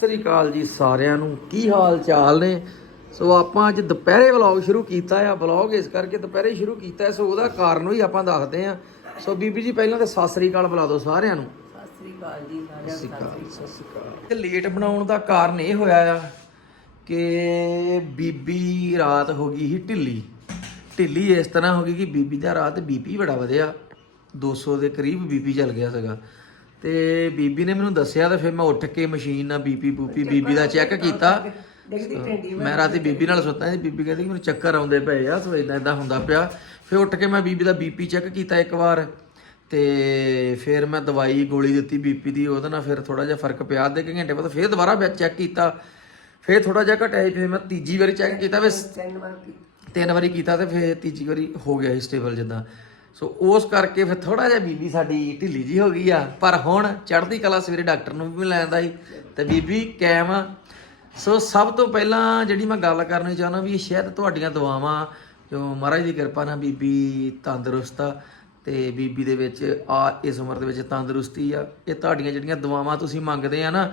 ਸਤਿ ਸ੍ਰੀ ਅਕਾਲ ਜੀ ਸਾਰਿਆਂ ਨੂੰ। ਕੀ ਹਾਲ ਚਾਲ ਨੇ? ਸੋ ਆਪਾਂ ਅੱਜ ਦੁਪਹਿਰੇ ਵਲੌਗ ਸ਼ੁਰੂ ਕੀਤਾ ਆ। ਵਲੌਗ ਇਸ ਕਰਕੇ ਦੁਪਹਿਰੇ ਸ਼ੁਰੂ ਕੀਤਾ ਸੋ ਉਹਦਾ ਕਾਰਨ ਵੀ ਆਪਾਂ ਦੱਸਦੇ ਆ ਸੋ ਬੀਬੀ ਜੀ ਪਹਿਲਾਂ ਤਾਂ ਸਤਿ ਸ੍ਰੀ ਅਕਾਲ ਬੁਲਾ ਦਿਓ ਸਾਰਿਆਂ ਨੂੰ। ਸਤਿ ਸ੍ਰੀ ਅਕਾਲ ਜੀ ਸਾਰਿਆਂ ਸਤਿ ਨੂੰ ਸ੍ਰੀ ਅਕਾਲ। ਸਤਿ ਸ੍ਰੀ ਅਕਾਲ। ਤੇ ਲੇਟ ਬਣਾਉਣ ਦਾ ਕਾਰਨ ਇਹ ਹੋਇਆ ਆ ਕਿ ਬੀਬੀ ਰਾਤ ਹੋ ਗਈ ਸੀ ਢਿੱਲੀ। ਢਿੱਲੀ ਇਸ ਤਰ੍ਹਾਂ ਹੋ ਗਈ ਕਿ ਬੀਬੀ ਦਾ ਰਾਤ ਬੀਪੀ ਬੜਾ ਵਧਿਆ। 200 ਦੇ ਕਰੀਬ ਬੀਪੀ ਚੱਲ ਗਿਆ ਸੀਗਾ। ਤੇ ਬੀਬੀ ਨੇ ਮੈਨੂੰ ਦੱਸਿਆ ਤੇ ਫਿਰ ਮੈਂ ਉੱਠ ਕੇ ਮਸ਼ੀਨ ਨਾਲ ਬੀਪੀ ਬੂਪੀ ਬੀਬੀ ਦਾ ਚੈੱਕ ਕੀਤਾ। ਮੈਂ ਰਾਤੀ ਬੀਬੀ ਨਾਲ ਸੁੱਤਾ ਸੀ ਬੀਬੀ ਕਹਿੰਦੀ ਮੈਨੂੰ ਚੱਕਰ ਆਉਂਦੇ ਪਏ ਆ ਸੋ ਇਦਾਂ ਇਦਾਂ ਹੁੰਦਾ ਪਿਆ। ਫਿਰ ਉੱਠ ਕੇ ਮੈਂ ਬੀਬੀ ਦਾ ਬੀਪੀ ਚੈੱਕ ਕੀਤਾ ਇੱਕ ਵਾਰ ਤੇ ਫਿਰ ਮੈਂ ਦਵਾਈ ਗੋਲੀ ਦਿੱਤੀ ਬੀਪੀ ਦੀ ਉਹਦੇ ਨਾਲ ਫਿਰ ਥੋੜਾ ਜਿਹਾ ਫ਼ਰਕ ਪਿਆ ਅੱਧੇ ਕੁ ਘੰਟੇ ਬਾਅਦ ਫਿਰ ਦੁਬਾਰਾ ਮੈਂ ਚੈੱਕ ਕੀਤਾ। ਫਿਰ ਥੋੜਾ ਜਿਹਾ ਘਟਿਆ ਫਿਰ ਮੈਂ ਤੀਜੀ ਵਾਰੀ ਚੈੱਕ ਕੀਤਾ ਵੀ ਤਿੰਨ ਵਾਰ ਕੀ ਤਿੰਨ ਵਾਰੀ ਕੀਤਾ ਤੇ ਫਿਰ ਤੀਜੀ ਵਾਰੀ ਹੋ ਗਿਆ ਸੀ ਸਟੇਬਲ ਜਿੱਦਾਂ। ਸੋ ਉਸ ਕਰਕੇ ਫਿਰ ਥੋੜਾ ਜਿਹਾ ਬੀਬੀ ਸਾਡੀ ਢਿੱਲੀ ਜੀ ਹੋ ਗਈ ਆ। ਪਰ ਹੁਣ ਚੜ੍ਹਦੀ ਕਲਾ ਸਵੇਰੇ ਡਾਕਟਰ ਨੂੰ ਵੀ ਲੈ ਦਾ ਸੀ ਤੇ ਬੀਬੀ ਕੈਮ ਆ। ਸੋ ਸਭ ਤੋਂ ਪਹਿਲਾਂ ਜਿਹੜੀ ਮੈਂ ਗੱਲ ਕਰਨੀ ਚਾਹੁੰਦਾ ਵੀ ਸ਼ਾਇਦ ਤੁਹਾਡੀਆਂ ਦੁਆਵਾਂ, ਜੋ ਮਹਾਰਾਜ ਦੀ ਕਿਰਪਾ ਨਾਲ ਬੀਬੀ ਤੰਦਰੁਸਤ ਆ ਤੇ ਬੀਬੀ ਦੇ ਵਿੱਚ ਆ, ਇਸ ਉਮਰ ਦੇ ਵਿੱਚ ਤੰਦਰੁਸਤੀ ਆ। ਇਹ ਤੁਹਾਡੀਆਂ ਜਿਹੜੀਆਂ ਦੁਆਵਾਂ ਤੁਸੀਂ ਮੰਗਦੇ ਆ ਨਾ,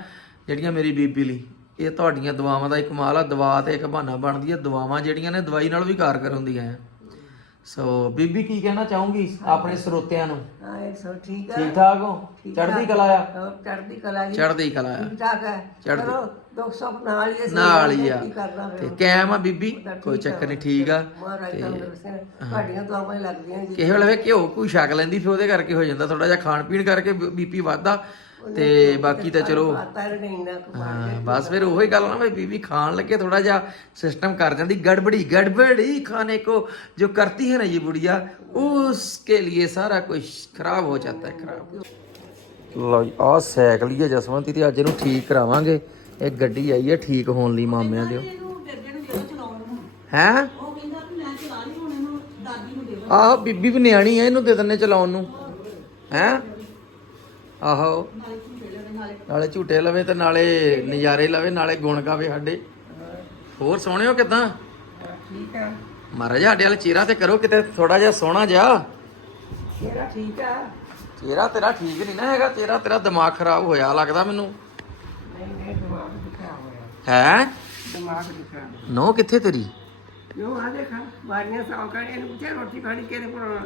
ਜਿਹੜੀਆਂ ਮੇਰੀ ਬੀਬੀ ਲਈ, ਇਹ ਤੁਹਾਡੀਆਂ ਦੁਆਵਾਂ ਦਾ ਇੱਕ ਮਾਲ ਆ ਦਵਾ ਤੇ ਇੱਕ ਬਹਾਨਾ ਬਣਦੀ ਆ। ਦੁਆਵਾਂ ਜਿਹੜੀਆਂ ਨੇ ਦਵਾਈ ਨਾਲ ਵੀ ਕਾਰਗਰ ਹੁੰਦੀਆਂ ਆ। ਸੋ ਬੀਬੀ ਕੀ ਕਹਿਣਾ ਚਾਹੂੰਗੀ ਆਪਣੇ ਸਰੋਤਿਆਂ ਨੂੰ? ਹਾਂ ਇਹ ਸਭ ਠੀਕ ਹੈ ਠੀਕ ਠਾਕ ਹੋ? ਚੜ੍ਹਦੀ ਕਲਾ ਆ? ਹੋਰ ਚੜ੍ਹਦੀ ਕਲਾ ਜੀ। ਚੜ੍ਹਦੀ ਕਲਾ ਆ। ਠੀਕ ਠਾਕ ਹੈ ਚੜ੍ਹਦੀ- ਚਲੋ ਦੁੱਖ ਸੁੱਖ ਨਾਲ ਹੀ ਅਸੀਂ ਨਾਲ ਹੀ ਆ। ਕੀ ਕਰਨਾ ਤੇ ਕਾਇਮ ਆ ਬੀਬੀ? ਕੋਈ। ਚੱਕਰ ਨਹੀਂ ਠੀਕ ਆ। ਮਹਾਰਾਜ ਤੰਦਰੁਸਤ ਨੇ ਤੁਹਾਡੀਆਂ ਦੁਆਵਾਂ ਹੀ ਲੱਗਦੀਆਂ ਜੀ। ਕਿਸੇ ਵੇਲੇ ਵੇ ਘਿਓ ਕੋਈ ਛਕ ਲੈਂਦੀ ਫਿਰ ਉਹਦੇ ਕਰਕੇ ਹੋ ਜਾਂਦਾ। ਥੋੜਾ ਜਿਹਾ ਖਾਣ ਪੀਣ ਕਰਕੇ ਬੀਪੀ ਵੱਧਦਾ। ਤੇ ਬਾਕੀ ਤਾਂ ਚਲੋ ਹਾਂ, ਬਸ ਫਿਰ ਉਹੀ ਗੱਲ ਨਾ ਵੀ ਬੀਬੀ ਖਾਣ ਲੱਗੇ ਥੋੜਾ ਜਿਹਾ ਸਿਸਟਮ ਕਰ ਜਾਂਦੀ ਗੜਬੜੀ ਗੜਬੜੀ ਖਾਣੇ ਕੋ ਜੋ ਕਰਤੀ ਹੈ ਨਾ ਇਹ ਬੁੜੀਆ ਉਸਕੇ ਲਈ ਸਾਰਾ ਕੁਝ ਖਰਾਬ ਹੋ ਜਾਂਦਾ ਹੈ ਖਰਾਬ ਲਓ ਜੀ ਆ ਸਾਈਕਲ ਹੀ ਹੈ ਜਸਵੰਤੀ ਤੇ ਅੱਜ ਇਹਨੂੰ ਠੀਕ ਕਰਾਵਾਂਗੇ। ਇਹ ਗੱਡੀ ਆਈ ਹੈ ਠੀਕ ਹੋਣ ਲਈ ਮਾਮਿਆਂ ਦਿਓ। ਹੈ? ਆਹ ਬੀਬੀ ਵੀ ਨਿਆਣੀ ਹੈ ਇਹਨੂੰ ਦੇ ਦਿੰਨੇ ਚਲਾਉਣ ਨੂੰ। ਹੈ? ਆਹੋ। ਨਾਲੇ ਝੂਟੇ ਲਵੇ ਤੇ ਨਾਲੇ ਨਜ਼ਾਰੇ ਲਵੇ ਨਾਲੇ ਗੁਣ ਗਾਵੇ ਸਾਡੇ। ਹੋਰ ਸੋਹਣਿਓ ਕਿਦਾਂ? ਠੀਕ ਹੈ ਮਹਾਰਾਜ ਸਾਡੇ ਵਾਲੇ ਚਿਹਰਾ ਤੇ ਕਰੋ ਕਿਤੇ ਥੋੜਾ ਜਿਹਾ ਸੋਹਣਾ ਜਿਹਾ। ਮੇਰਾ ਠੀਕ ਹੈ ਚਿਹਰਾ ਤੇਰਾ ਠੀਕ ਨਹੀਂ ਨਾ ਹੈਗਾ ਤੇਰਾ ਤੇਰਾ ਦਿਮਾਗ ਖਰਾਬ ਹੋਇਆ ਲੱਗਦਾ ਮੈਨੂੰ। ਨਹੀਂ ਨਹੀਂ ਦਿਮਾਗ ਦਿਖਾ ਹੋਇਆ। ਹੈ? ਦਿਮਾਗ ਨੋ ਕਿੱਥੇ ਤੇਰੀ? ਜੋ ਆ ਦੇਖਾ ਬਾਰੀਆਂ ਸਾਫ਼ ਕਰ ਇਹਨੂੰ ਪੁੱਛਿਆ ਰੋਟੀ ਖਾਣੀ ਕਿਹਨੇ ਬਣਾਉਣਾ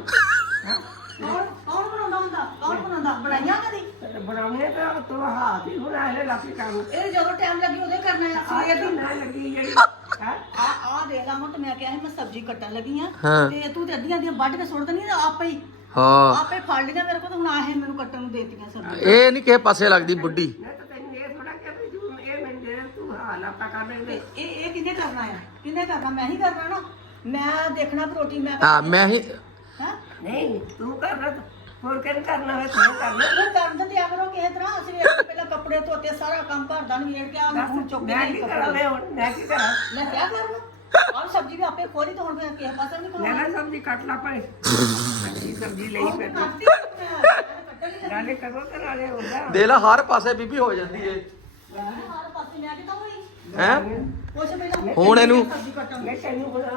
ਹਾਂ ਕੌਣ ਕੌਣ ਬਣਾਉਂਦਾ ਹੁੰਦਾ? ਕੌਣ ਬਣਾਉਂਦਾ? ਬਣਾਈਆਂ ਕਦੀ? ਬਣਾਉਣੇ ਤਾਂ ਤੂੰ ਹੱਥ ਹੀ ਆਲੇ ਲੱਪੀ ਕੰਮ। ਇਹ ਜਦੋਂ ਟਾਈਮ ਲੱਗੀ ਉਹਦੇ ਕਰਨਾ ਹੈ ਆ ਸਵੇਰ ਦੀ ਨਾ ਲੱਗੀ ਜਿਹੜੀ ਹੈ? ਆ ਆ ਦੇ ਲਾ ਹੁਣ ਤੇ ਮੈਂ ਕਿਹਾ ਸੀ ਮੈਂ ਸਬਜ਼ੀ ਕੱਟਣ ਲੱਗੀ ਆ। ਹਾਂ। ਤੇ ਤੂੰ ਤੇ ਅੱਧੀਆਂ ਦੀਆਂ ਵੱਢ ਕੇ ਸੁੱਟ ਦਨੀ ਆਪੇ ਹੀ। ਹਾਂ। ਆਪੇ ਫੜ ਲਈਆਂ ਮੇਰੇ ਕੋਲ ਤਾਂ ਹੁਣ ਆਹੇ ਮੈਨੂੰ ਕੱਟਣ ਨੂੰ ਦੇਤੀਆਂ ਸਬਜ਼ੀ ਇਹ ਨਹੀਂ ਕਿਸੇ ਪਾਸੇ ਲੱਗਦੀ ਬੁੱਢੀ। ਮੈਂ ਤਾਂ ਤੈਨੂੰ ਇਹ ਥੋੜਾ ਕਿਹਾ ਵੀ ਤੂੰ ਇਹ ਮੈਨੂੰ ਦੇ ਤੂੰ ਹਾਲ ਆਪਾ ਕਰ ਤੇ ਲੈਂਦੇ ਇਹ ਇਹ ਕਿਹਨੇ ਕਰਨਾ ਹੈ ਕਿਹਨੇ ਕਰਨਾ? ਮੈਂ ਹੀ ਕਰਨਾ ਨਾ। ਮੈਂ ਦੇਖਣਾ ਵੀ ਰੋਟੀ ਮੈਂ ਹਾਂ ਮੈਂ ਹੀ ਹਾਂ? ਨਹੀਂ ਤੂੰ ਕਰ ਰਹਾ ਹੋਰ ਕਿਹਨ ਕਰਨਾ ਹੈ ਤੂੰ ਕਰ ਲੈ। ਉਹ ਕਰਨ ਤੇ ਦਿਆ ਕਰੋ ਕਿਸੇ ਤਰ੍ਹਾਂ ਅਸੀਂ ਵੇਖ ਪਹਿਲਾਂ ਕੱਪੜੇ ਧੋਤੇ ਸਾਰਾ ਕੰਮ ਘਰ ਦਾ ਨਿਬੇੜ ਕੇ ਆ ਮੈਂ ਹੁਣ ਚੁੱਕ ਕੇ ਮੈਂ ਨਹੀਂ ਕੀ ਕੱਪੜੇ ਕਰਾਂ ਮੈਂ ਹੁਣ ਮੈਂ ਕੀ ਕਰਾਂ? ਮੈਂ ਕਿਆ ਕਰਨਾ ਆਹ ਸਬਜ਼ੀ ਵੀ ਆਪੇ ਖੋਲੀ ਤਾਂ ਹੁਣ ਮੈਂ ਕਿਸੇ ਪਾਸੇ ਨਹੀਂ ਲੈ ਖੋਲਣਾ। ਲੈ ਸਬਜ਼ੀ ਕੱਟ ਲਾ ਪਏ ਅੱਛੀ ਸਬਜ਼ੀ ਲਈ ਫਿਰ ਕੱਟਦੀ ਮੈਂ ਨਾਲੇ ਕਰੋ ਤੇ ਨਾਲੇ ਹੁੰਦਾ। ਦੇ ਲਾ ਹਰ ਪਾਸੇ ਬੀਬੀ ਹੋ ਜਾਂਦੀ ਏ। ਹਰ ਪਾਸੇ ਮੈਂ ਕਿਤਾ ਹੋਈ ਹੈ? ਹੁਣ ਇਹਨੂੰ ਮੈਂ ਤੈਨੂੰ ਤਾਂ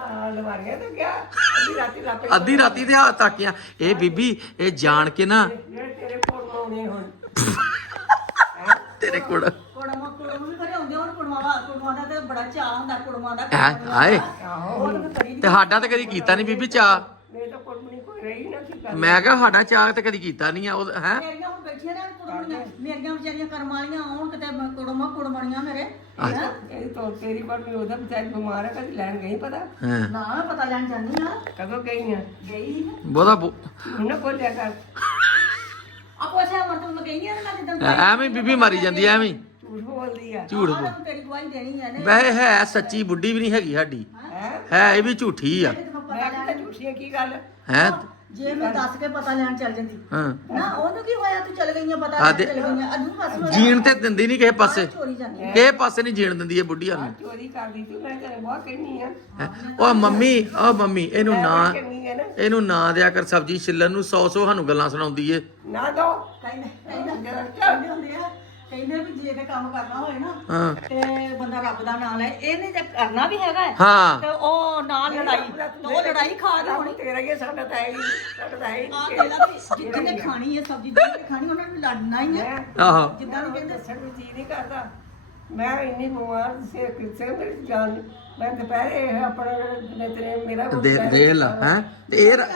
ਅੱਧੀ ਰਾਤੀ ਲਾਪੇ ਅੱਧੀ ਰਾਤੀ ਦੇ ਹੱਥ ਤਾਕਿਆ ਇਹ ਬੀਬੀ ਇਹ ਜਾਣ ਕੇ ਨਾ ਜਿਹੜੇ ਤੇਰੇ ਕੋਲ ਆਉਣੇ ਹੁਣ। ਤੇਰੇ ਕੋਲ। ਕੁੜਮਾ ਕੁੜਮਾ ਵੀ ਘਰੇ ਹੁੰਦੇ ਹੁਣ ਕੁੜਮਾ ਦਾ ਕੁੜਮਾ ਦਾ ਤੇ ਬੜਾ ਚਾਹ ਹੁੰਦਾ ਕੁੜਮਾ ਦਾ ਹੈਂ? ਉਹ ਤਾਂ ਤੇ ਸਾਡਾ ਤੇ ਕਦੀ ਕੀਤਾ ਨਹੀਂ ਬੀਬੀ ਚਾਹ ਮੇਰੇ ਤਾਂ ਕੋਲ ਨਹੀਂ ਕੋਈ ਰਹੀ ਨਾ ਕੀ ਕਰ ਮੈਂ ਕਿਹਾ ਸਾਡਾ ਚਾਹ ਤੇ ਕਦੀ ਕੀਤਾ ਨਹੀਂ ਆ ਉਹ ਹੈ? ਮੇਰੀਆਂ ਹੁਣ ਬੈਠੀਆਂ ਨੇ। ਕੁੜਮੀਆਂ ਮੇਰੀਆਂ ਵਿਚਾਰੀਆਂ ਕਰਮ ਵਾਲੀਆਂ ਆਉਣ ਕਿਤੇ ਕੁੜਮਾ ਕੁੜਮਣੀਆਂ ਮੇਰੇ। ਹੈਂ? ਇਹ ਤਾਂ ਤੇਰੀ ਪਰ ਵੀ ਉਹਦਾ ਵਿਚਾਰੀ ਬਿਮਾਰ ਹੈ ਕਦੀ ਲੈਣ ਗਈ ਪਤਾ? ਹਾਂ। ਨਾ ਮੈਂ ਪਤਾ ਲੈਣ ਜਾਂਦੀ ਆ। ਕਦੋਂ ਗਈ ਆ? ਗਈ ਬਹੁਤਾ ਬੋ- ਹੁਣ ਬੋਲਿਆ ਕਰ। ਆਪੋ ਐਸਾ ਮਰਤਬ ਮੈਂ ਗਈ ਆ ਨਾ ਜਿੱਦਣ ਐਵੇਂ ਬੀਬੀ ਮਾਰੀ ਜਾਂਦੀ ਐ ਐਵੇਂ ਹੀ। ਝੂਠ ਬੋਲਦੀ ਆ। ਝੂਠ ਆਹ ਬੋਲ। ਤੈਨੂੰ ਤੇਰੀ ਦਵਾਈ ਦੇਣੀ ਆ ਨੇ ਵੈਸੇ ਹੈ ਸੱਚੀ ਬੁੱਢੀ ਵੀ ਨਹੀਂ ਹੈਗੀ ਸਾਡੀ। ਹੈ? ਹੈ ਇਹ ਵੀ ਝੂਠੀ ਆ। ਮੈਂ ਕਿਹਾ ਝੂਠੀ ਆ, ਕੀ ਗੱਲ? ਹੈ? ਜੇ ਮੈਂ ਦੱਸ ਕੇ ਪਤਾ ਲੈਣ ਚੱਲ ਜਾਂਦੀ। ਹਾਂ। ਨਾ ਉਹਨੂੰ ਕੀ ਹੋਇਆ? ਤੂੰ ਚਲ ਗਈਆਂ ਪਤਾ ਆ ਲੈਣ ਦੇ- ਚਲ ਗਈਆਂ। ਅਜੂ ਪਾਸੇ। ਜੀਣ ਤੇ ਦਿੰਦੀ ਨਹੀਂ ਕਿਸੇ ਪਾਸੇ। ਚੋਰੀ ਜਾਂਦੀ। ਕਿਸੇ ਪਾਸੇ ਨਹੀਂ ਜੀਣ ਦਿੰਦੀ ਇਹ ਬੁੱਢੀਆਂ ਨੂੰ। ਚੋਰੀ ਕਰਦੀ ਤੂੰ ਮੈਂ ਤੇਰੇ ਬਹੁਤ ਕਹਿਨੀ ਆ। ਹੈਂ। ਉਹ ਮੰਮੀ ਉਹ ਮੰਮੀ ਇਹਨੂੰ ਨਾ ਇਹਨੂੰ ਨਾ ਦਿਆ ਕਰ ਸਬਜੀ ਛਿੱਲਣ ਨੂੰ ਸੌ ਸੌ ਸਾਨੂੰ ਗੱਲਾਂ ਸੁਣਾਉਂਦੀ ਏ। ਨਾ ਦੋ। ਕਹਿੰਦੇ ਕਹਿੰਦੇ ਕਹਿੰਦੇ ਹੁੰਦੇ ਆ। ਕਹਿੰਦੇ ਵੀ ਜੇ ਤੇ ਕੰਮ ਕਰਨਾ ਹੋਏ ਨਾ ਹਾਂ। ਤੇ ਬੰਦਾ ਰੱਬ ਦਾ ਨਾਮ ਲੈ। ਇਹਨੇ ਤੇ ਕਰਨਾ ਵੀ ਹੈਗਾ ਹੈ। ਹਾਂ। ਤੇ ਉਹ ਨਾਲ ਲੜਾਈ ਤੇ ਉਹ ਲੜਾਈ ਖਾ ਕੇ ਹੋਣੀ। ਤੇਰਾ ਹੀ ਆ, ਸਾਡਾ ਤਾਂ ਹੈ ਹੀ ਨਹੀਂ, ਸਾਡਾ ਤਾਂ ਹੈ ਹੀ। ਨਹੀਂ ਕਹਿੰਦਾ ਵੀ ਜਿੱਦਾਂ ਖਾਣੀ ਹੈ ਸਬਜ਼ੀ ਜਿਹਨੇ ਖਾਣੀ ਉਹਨਾਂ ਨੂੰ ਲੜਨਾ ਹੀ ਹੈ। ਆਹੋ। ਜਿੱਦਾਂ ਵੀ ਕਹਿੰਦੇ ਦੱਸਣ ਨੂੰ ਜੀ ਨਹੀਂ ਕਰਦਾ। ਮੈਂ ਇੰਨੀ ਬਿਮਾਰ ਸੀ ਕਿਸੇ ਮੇਰੀ ਜਾਨ ਮੈਂ ਦੁਪਹਿਰੇ ਇਹ ਆਪਣਾ ਨਿਤਨੇ ਮੇਰਾ ਦੇ ਦੇ ਲਾ ਹੈ? ਤੇ ਇਹ ਰ-